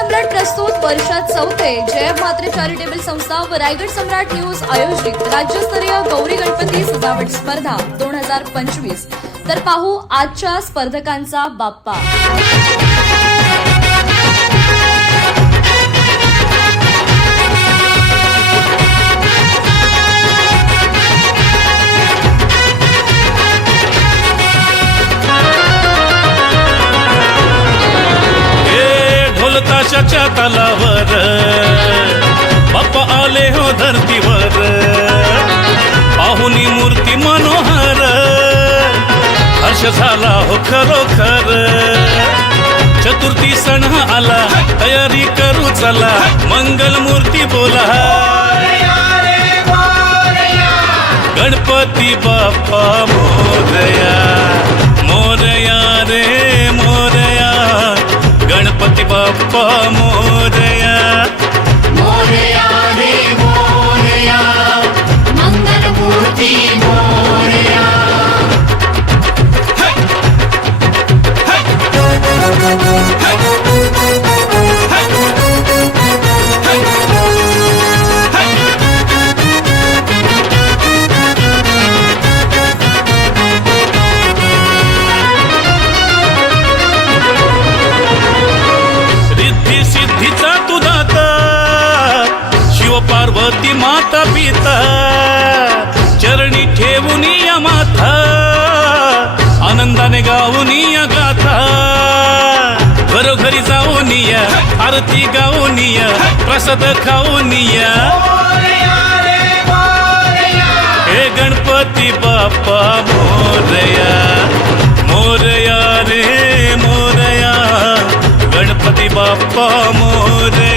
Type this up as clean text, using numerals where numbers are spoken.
सम्राट प्रस्तुत वर्षात चौथे जय मात्रे चॅरिटेबल संस्था व रायगड सम्राट न्यूज आयोजित राज्यस्तरीय गौरी गणपती सजावट स्पर्धा 2025। तर पाहू आजच्या स्पर्धकांचा बाप्पा। ताशाच्या तालावर बाप्पा आले हो धरतीवर, पाहुनी मूर्ती मनोहर, हर्ष झाला हो खरोखर। चतुर्थी सण आला, तयारी करू चला, मंगल मूर्ती बोला, गणपती बाप्पा मोरया, मोरया रे मोरया, गणपती बाप्पा मोरया, मोरया रे मोरया, मंगल मूर्ती मोरया। सिद्धीचा तू दाता, शिव पार्वती माता पिता, चरणी ठेवून या माथा, आनंदाने गाऊन या गाथा, घरोघरी जाऊन या, आरती गाऊन या, प्रसाद खाऊन या, हे गणपती बाप्पा मोरया, मोरया रे मोरया, गणपती बाप्पा मोरया।